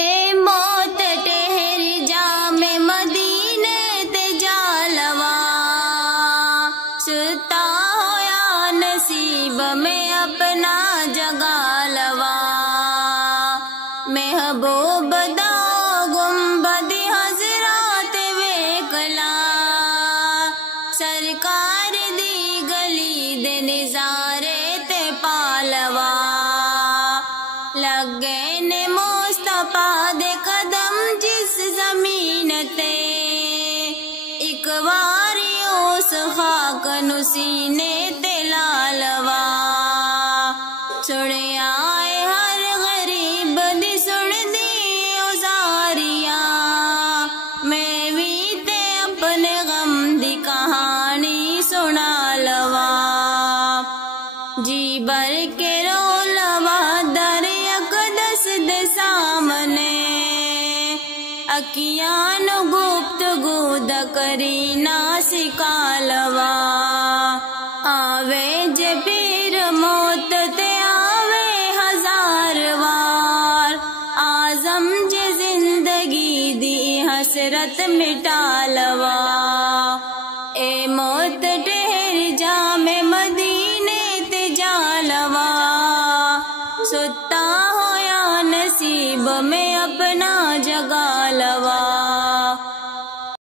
اے موت ٹہر جا میں مدینے تے جالوا، ستا ہویا نصیب میں اپنا جگا لوا، محبوب دا گنبد حضرات ویکلا، سرکار دی گلی دے نظارے تے پالوا، لگے نے مصطفیٰ دے قدم جس زمین تے، ایک واری اس خاک نو سینے تے لالوا، سنے آئے ہر غریب دی سن دی اوزاریاں، میں بھی تے اپنے غم دی کہانی سنا لوا، جی بر کے رو لوا در اقدس دے سامنے، اکیاں نو گفتگو دا کرینا سکھا لوا، آوے جے پیر موت تے آوے ہزار وار، آزم جے زندگی دی حسرت مٹا لوا، اے موت